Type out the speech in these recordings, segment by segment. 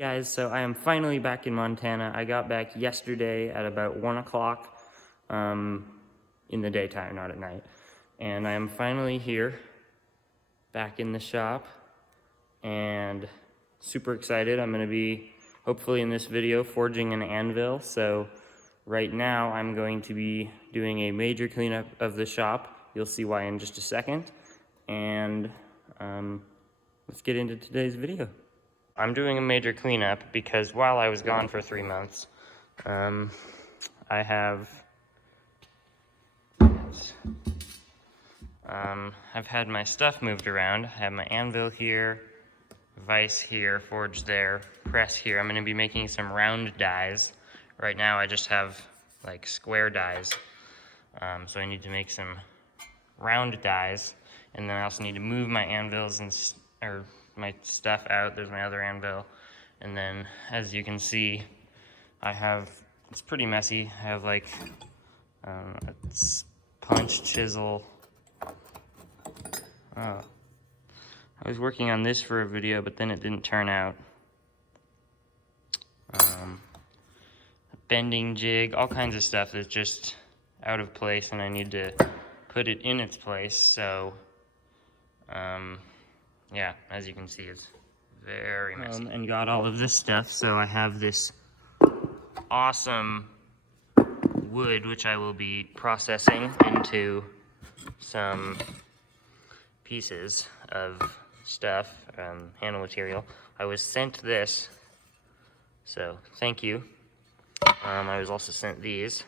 Guys, so I am finally back in Montana. I got back yesterday at about 1 o'clock in the daytime, not at night. And I am finally here, back in the shop, and super excited. I'm gonna be, hopefully in this video, forging an anvil. So right now I'm going to be doing a major cleanup of the shop. You'll see why in just a second. And let's get into today's video. I'm doing a major cleanup because while I was gone for 3 months, I've had my stuff moved around. I have my anvil here, vise here, forge there, press here. I'm gonna be making some round dies. Right now I just have like square dies. So I need to make some round dies. And then I also need to move my anvils or my stuff out. There's my other anvil. And then as you can see, it's pretty messy. I have like a punch, chisel. Oh. I was working on this for a video, but then it didn't turn out. A bending jig, all kinds of stuff that's just out of place, and I need to put it in its place. So, yeah, as you can see, it's very messy. And got all of this stuff, so I have this awesome wood, which I will be processing into some pieces of stuff, handle material. I was sent this, so thank you. I was also sent these.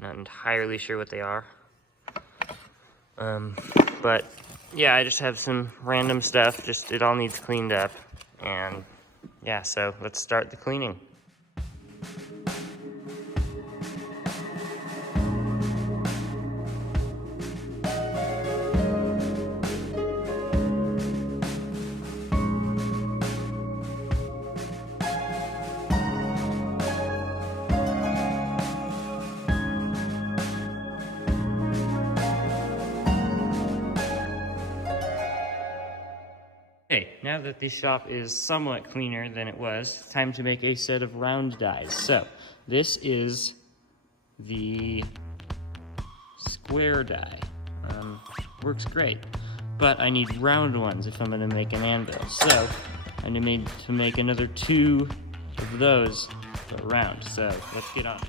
Not entirely sure what they are. But yeah, I just have some random stuff, it all needs cleaned up. And yeah, so let's start the cleaning. Okay, now that the shop is somewhat cleaner than it was, it's time to make a set of round dies. So, this is the square die. Works great, but I need round ones if I'm gonna make an anvil. So, I need to make another 2 of those, but round. So, let's get on.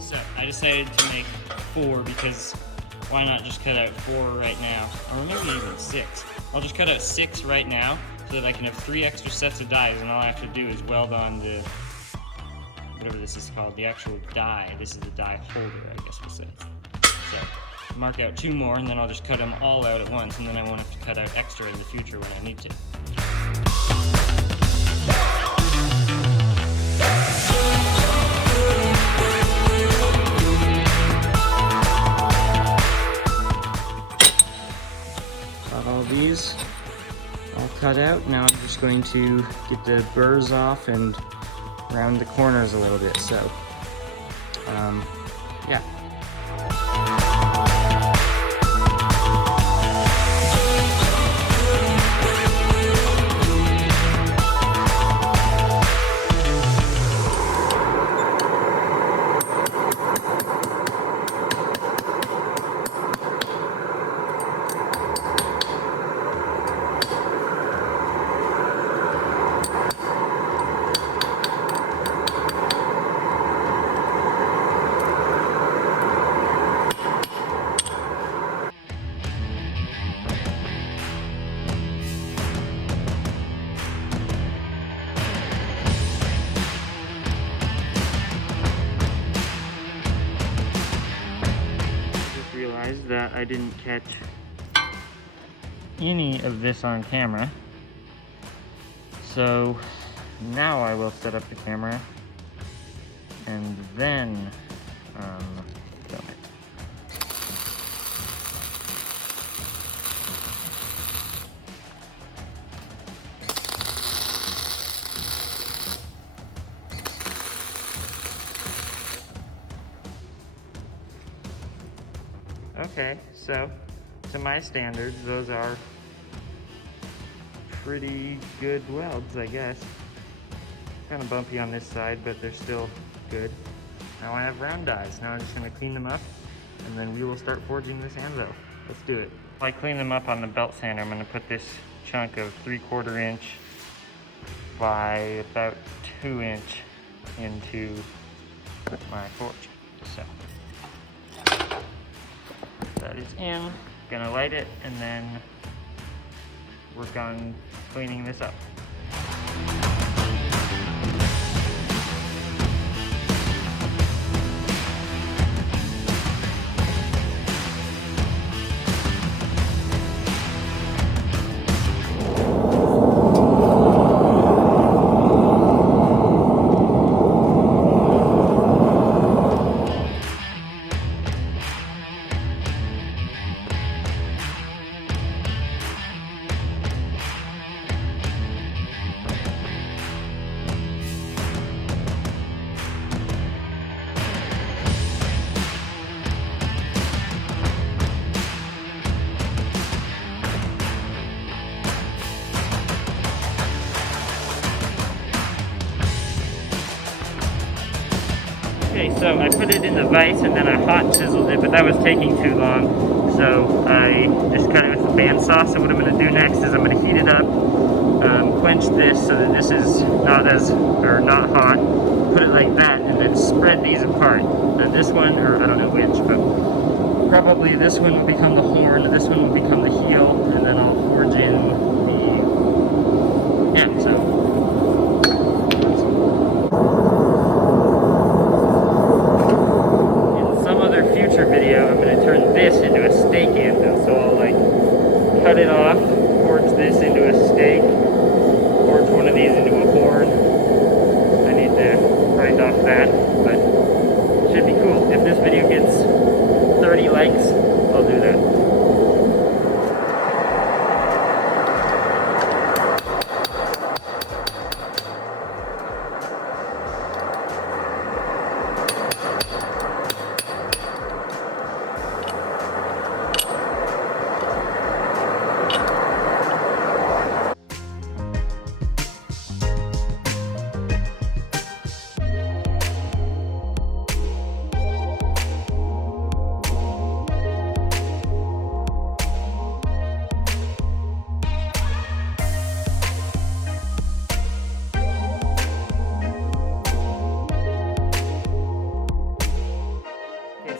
So I decided to make 4 because why not just cut out 4 right now? Or maybe even 6. I'll just cut out 6 right now so that I can have 3 extra sets of dies, and all I have to do is weld on the, whatever this is called, the actual die. This is the die holder, I guess we'll say. So mark out 2 more, and then I'll just cut them all out at once, and then I won't have to cut out extra in the future when I need to. All these all cut out. Now I'm just going to get the burrs off and round the corners a little bit. So, yeah. That I didn't catch any of this on camera, so now I will set up the camera and then film it. Okay, so to my standards, those are pretty good welds, I guess. Kind of bumpy on this side, but they're still good. Now I have round dies. Now I'm just gonna clean them up, and then we will start forging this anvil. Let's do it. While I clean them up on the belt sander, I'm gonna put this chunk of 3/4 inch by about 2 inch into my forge. So that is in. Gonna light it and then work on cleaning this up. Okay, so I put it in the vise and then I hot chiseled it, but that was taking too long. So I just cut it with the bandsaw. So what I'm going to do next is I'm going to heat it up, quench this so that this is not hot. Put it like that, and then spread these apart. Now this one, or I don't know which, but probably this one will become the horn, this one will become the heel, and then I'll forge in the so. Video, I'm going to turn this into a stake anvil, so I'll like cut it off, forge this into a stake, forge one of these into a horn. I need to grind off that, but it should be cool. If this video gets 30 likes, I'll do that.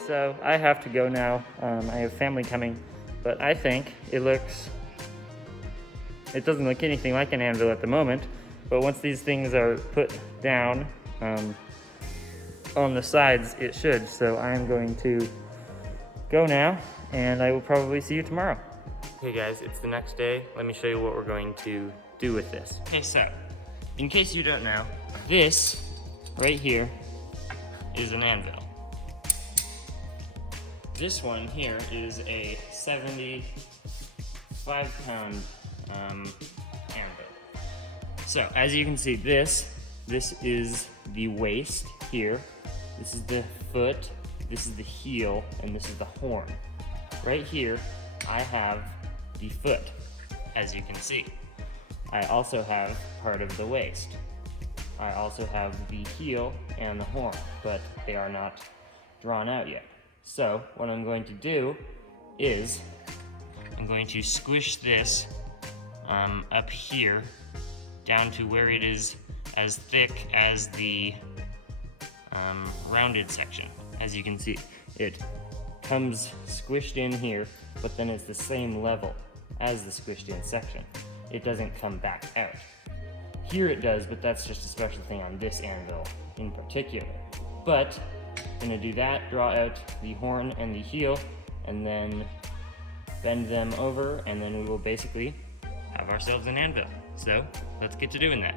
So I have to go now. I have family coming, but I think it doesn't look anything like an anvil at the moment, but once these things are put down on the sides, it should. So I'm going to go now, and I will probably see you tomorrow. Okay guys, it's the next day. Let me show you what we're going to do with this. Okay, so in case you don't know, this right here is an anvil. This one here is a 75-pound anvil. So as you can see, this is the waist here. This is the foot. This is the heel, and this is the horn. Right here, I have the foot, as you can see. I also have part of the waist. I also have the heel and the horn, but they are not drawn out yet. So what I'm going to do is I'm going to squish this up here down to where it is as thick as the rounded section. As you can see, it comes squished in here, but then it's the same level as the squished in section. It doesn't come back out. Here it does, but that's just a special thing on this anvil in particular. But I'm gonna do that, draw out the horn and the heel, and then bend them over, and then we will basically have ourselves an anvil. So let's get to doing that.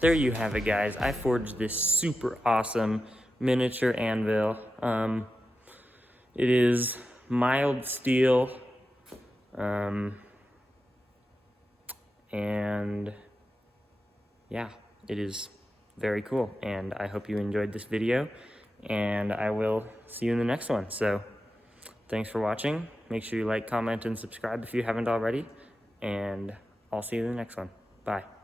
there you have it, guys. I forged this super awesome miniature anvil. It is mild steel, and yeah, it is very cool. And I hope you enjoyed this video, and I will see you in the next one. So thanks for watching. Make sure you like, comment, and subscribe if you haven't already, and I'll see you in the next one. Bye.